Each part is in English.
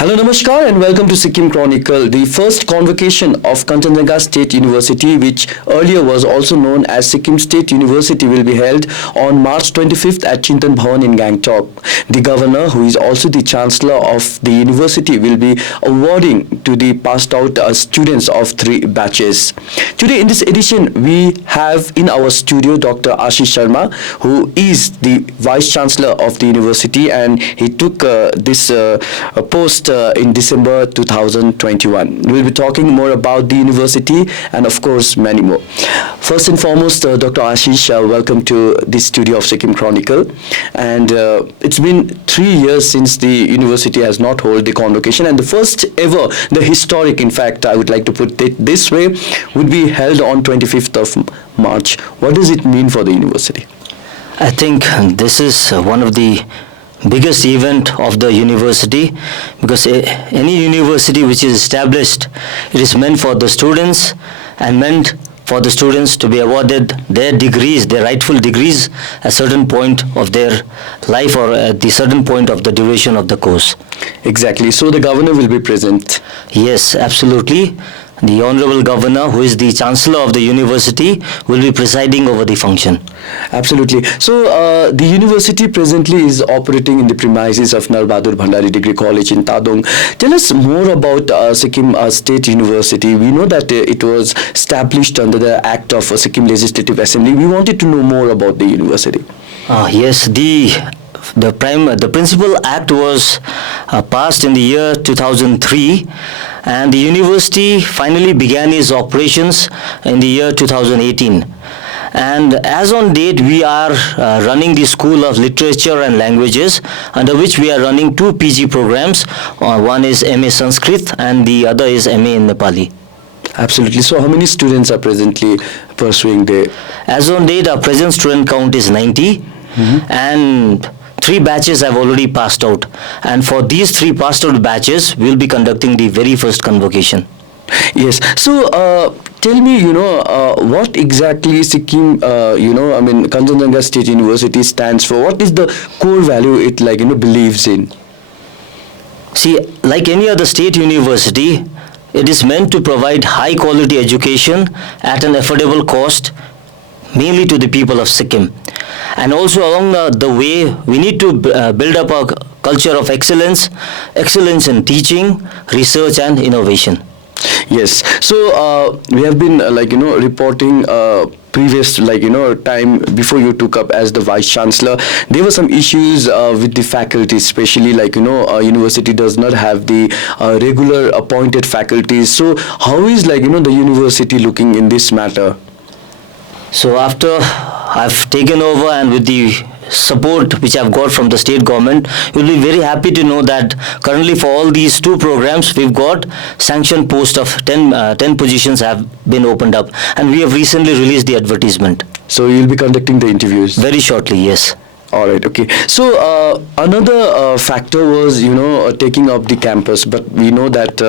Hello, Namaskar, and welcome to Sikkim Chronicle, the first convocation of Khanchendzonga State University, which earlier was also known as Sikkim State University, will be held on March 25th at Chintan Bhavan in Gangtok. The governor, who is also the Chancellor of the university, will be awarding to the passed out students of 3 batches. Today in this edition, we have in our studio Dr. Ashish Sharma, who is the Vice Chancellor of the university, and he took this post in December 2021. We'll be talking more about the university and of course many more. First and foremost, Dr. Ashish, welcome to the studio of Sikkim Chronicle. And it's been 3 years since the university has not held the convocation, and the first ever, the historic, in fact, I would like to put it this way, would be held on 25th of March. What does it mean for the university? I think this is one of the biggest event of the university, because any university which is established, it is meant for the students and meant for the students to be awarded their degrees, their rightful degrees at a certain point of their life or at the certain point of the duration of the course. Exactly. So the governor will be present. Yes, absolutely. The Honorable Governor, who is the Chancellor of the university, will be presiding over the function. Absolutely. So the university presently is operating in the premises of Nal Bahadur Bhandari Degree College in Tadong. Tell us more about Sikkim State University. We know that it was established under the Act of Sikkim Legislative Assembly. We wanted to know more about the university. Yes, the principal act was passed in the year 2003, and the university finally began its operations in the year 2018. And as on date, we are running the School of Literature and Languages, under which we are running 2 PG programs. One is MA Sanskrit and the other is MA in Nepali. Absolutely. So how many students are presently pursuing there? As on date, our present student count is 90, and 3 batches have already passed out, and for these 3 passed out batches, we will be conducting the very first convocation. Yes. So tell me, what exactly Sikkim, Khanchendzonga State University stands for? What is the core value it believes in? See, like any other state university, it is meant to provide high quality education at an affordable cost, mainly to the people of Sikkim. And also along the way, we need to build up a culture of excellence in teaching, research and innovation. Yes. So we have been reporting previous time before you took up as the Vice Chancellor. There were some issues with the faculty, especially university does not have the regular appointed faculties. So how is the university looking in this matter? So after I've taken over and with the support which I've got from the state government, you'll be very happy to know that currently for all these 2 programs, we've got sanctioned post of 10 positions have been opened up, and we have recently released the advertisement. So you'll be conducting the interviews? Very shortly, yes. All right, okay. So another factor was, taking up the campus. But we know that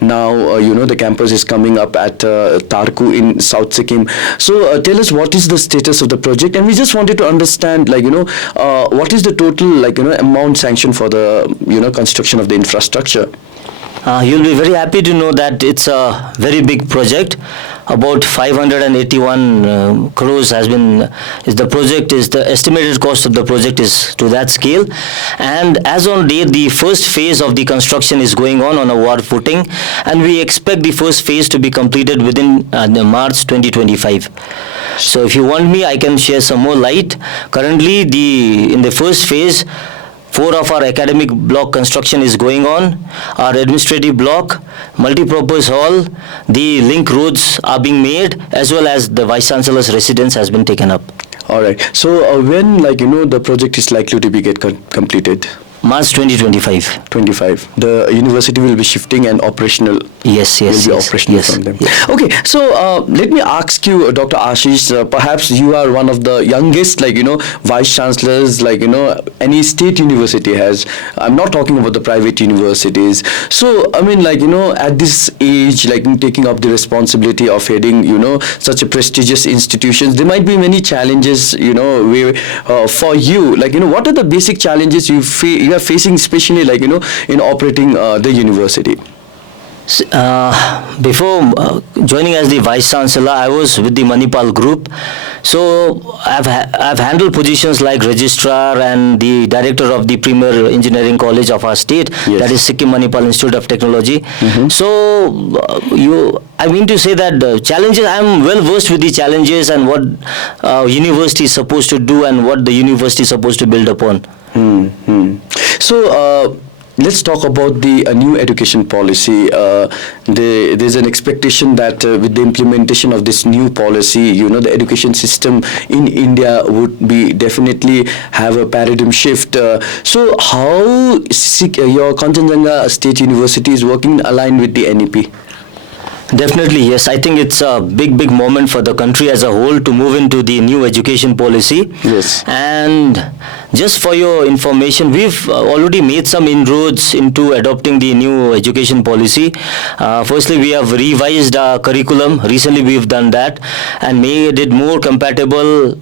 now, the campus is coming up at Tarku in South Sikkim. So tell us what is the status of the project, and we just wanted to understand, what is the total, amount sanctioned for the, construction of the infrastructure. You'll be very happy to know that it's a very big project. About 581 crores has been, the estimated cost of the project is to that scale. And as on date, the first phase of the construction is going on a war footing, and we expect the first phase to be completed within March 2025. So if you want me, I can share some more light. Currently, in the first phase, 4 of our academic block construction is going on. Our administrative block, multi-purpose hall, the link roads are being made, as well as the Vice Chancellor's residence has been taken up. All right. So when, the project is likely to be completed? March 2025. 25. The university will be shifting and operational. Yes. Will be operational from them. Yes. Okay. So let me ask you, Dr. Ashish. Perhaps you are one of the youngest, vice chancellors, any state university has. I'm not talking about the private universities. So at this age, taking up the responsibility of heading, such a prestigious institutions, there might be many challenges, for you. What are the basic challenges you face? you are facing, especially like, in operating the university? Before joining as the Vice Chancellor, I was with the Manipal Group. So I've handled positions like Registrar and the Director of the Premier Engineering College of our state, Yes. that is Sikkim Manipal Institute of Technology. So I mean to say that the challenges, I'm well versed with the challenges and what university is supposed to do and what the university is supposed to build upon. So let's talk about the new education policy. There's an expectation that with the implementation of this new policy, the education system in India would be definitely have a paradigm shift. So how your Khanchendzonga State University is working aligned with the NEP? Definitely, yes. I think it's a big moment for the country as a whole to move into the new education policy. Yes. And just for your information, we've already made some inroads into adopting the new education policy. Firstly, we have revised our curriculum. Recently, we've done that and made it more compatible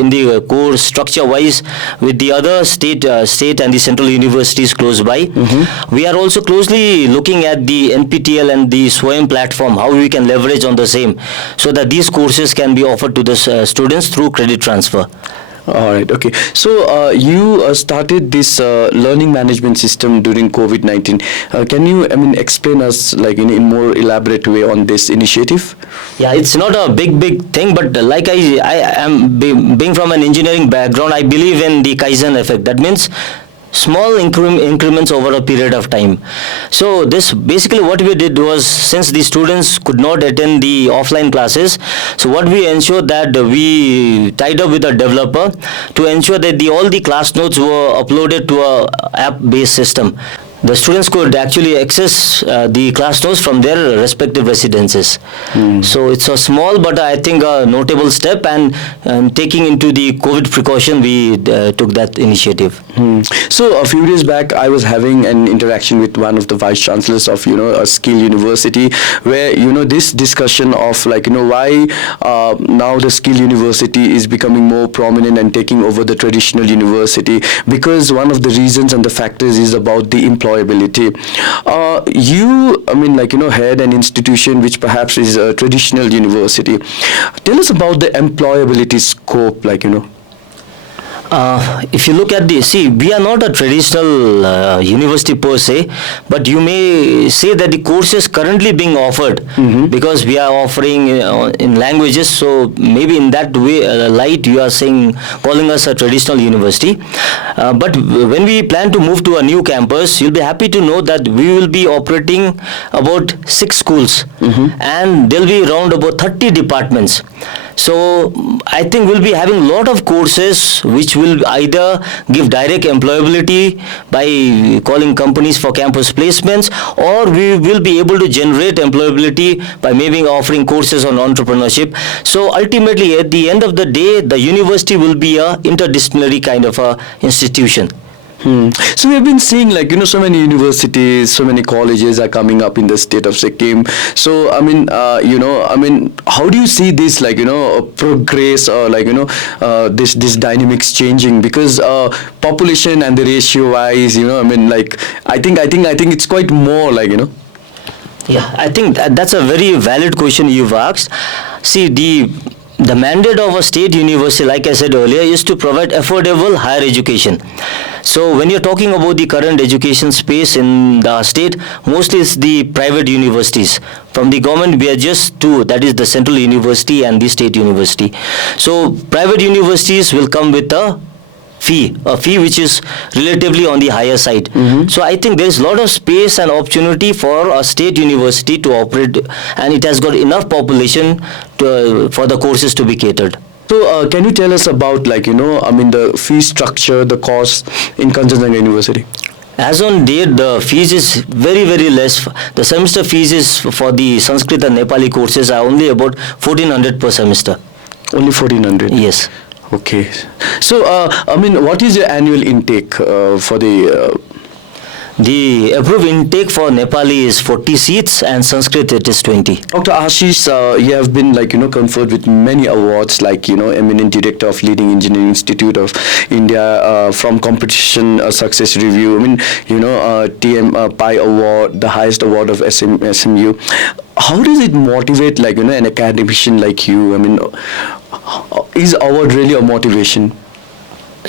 in the course structure-wise with the other state and the central universities close by. We are also closely looking at the NPTEL and the SWAYAM platform, how we can leverage on the same so that these courses can be offered to the students through credit transfer. All right. Okay. So you started this learning management system during COVID-19. Can you, explain us like in more elaborate way on this initiative? Yeah, it's not a big thing, but like I am being from an engineering background, I believe in the Kaizen effect. That means small increments over a period of time. So this basically what we did was, since the students could not attend the offline classes, so what we ensured that we tied up with a developer to ensure that all the class notes were uploaded to a app-based system. The students could actually access the class notes from their respective residences. So it's a small but I think a notable step, and taking into the COVID precaution, we took that initiative. So a few days back, I was having an interaction with one of the vice chancellors of a skill university, where this discussion of like why now the skill university is becoming more prominent and taking over the traditional university, because one of the reasons and the factors is about the employability. You head an institution which perhaps is a traditional university. Tell us about the employability scope, If you look at we are not a traditional university per se, but you may say that the courses currently being offered, because we are offering in languages, so maybe in that way, light you are calling us a traditional university. But when we plan to move to a new campus, you'll be happy to know that we will be operating about 6 schools, and there'll be around about 30 departments. So I think we'll be having a lot of courses which will either give direct employability by calling companies for campus placements, or we will be able to generate employability by maybe offering courses on entrepreneurship. So ultimately, at the end of the day, the university will be a interdisciplinary kind of a institution. So we have been seeing so many universities, so many colleges are coming up in the state of Sikkim. So how do you see this progress, or this dynamics changing? Because population and the ratio wise, I think it's quite more Yeah, I think that's a very valid question you've asked. See, the mandate of a state university, like I said earlier, is to provide affordable higher education. So when you're talking about the current education space in the state, mostly it's the private universities. From the government, we are just 2, that is the Central University and the State University. So private universities will come with a fee which is relatively on the higher side. So I think there is a lot of space and opportunity for a state university to operate, and it has got enough population for the courses to be catered. So can you tell us about the fee structure, the cost in Khanchendzonga University? As on date, the fees is very less. The semester fees is for the Sanskrit and Nepali courses are only about 1400 per semester. Only 1400? Yes. Okay. So, what is your annual intake for the... The approved intake for Nepali is 40 seats and Sanskrit it is 20. Dr. Ashish, you have been conferred with many awards like eminent director of leading engineering institute of India from competition success review. I mean TM Pi award, the highest award of SMU. How does it motivate an academician like you? I mean, is award really a motivation?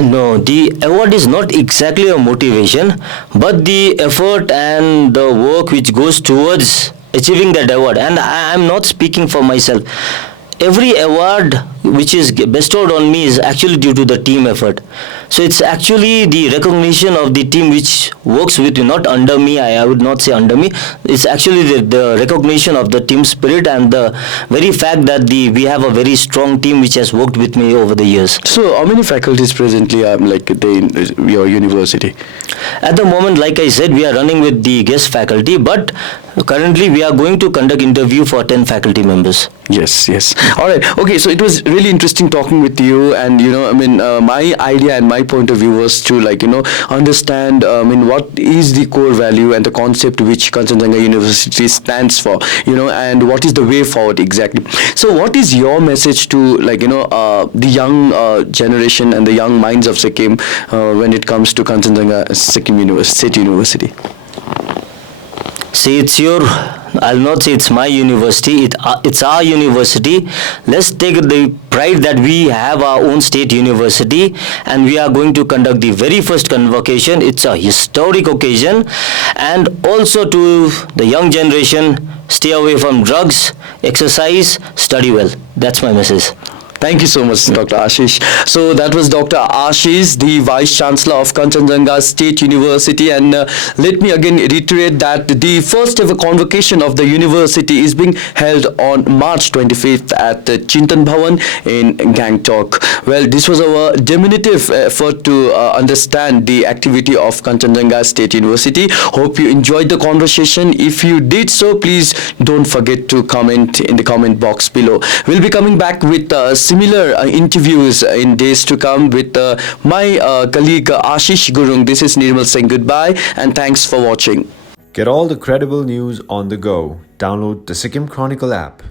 No, the award is not exactly a motivation, but the effort and the work which goes towards achieving that award. And I am not speaking for myself. Every award which is bestowed on me is actually due to the team effort. So it's actually the recognition of the team which works with me, not under me. I would not say under me. It's actually the recognition of the team spirit and the very fact that we have a very strong team which has worked with me over the years. So how many faculties presently are in your university? At the moment, like I said, we are running with the guest faculty, but currently we are going to conduct interview for 10 faculty members. Yes. All right. Okay. So it was really interesting talking with you, and my idea and my point of view was to understand what is the core value and the concept which Khanchendzonga University stands for, and what is the way forward exactly. So what is your message to the young generation and the young minds of Sikkim when it comes to Khanchendzonga State University? See, I'll not say it's my university, it's our university. Let's take the pride that we have our own state university and we are going to conduct the very first convocation. It's a historic occasion, and also to the young generation, stay away from drugs, exercise, study well. That's my message. Thank you so much, Dr. Ashish. So that was Dr. Ashish, the Vice Chancellor of Khanchendzonga State University. And let me again reiterate that the first ever convocation of the university is being held on March 25th at Chintan Bhawan in Gangtok. Well, this was our diminutive effort to understand the activity of Khanchendzonga State University. Hope you enjoyed the conversation. If you did so, please don't forget to comment in the comment box below. We'll be coming back with similar interviews in days to come with my colleague Ashish Gurung. This is Nirmal saying goodbye and thanks for watching. Get all the credible news on the go. Download the Sikkim Chronicle app.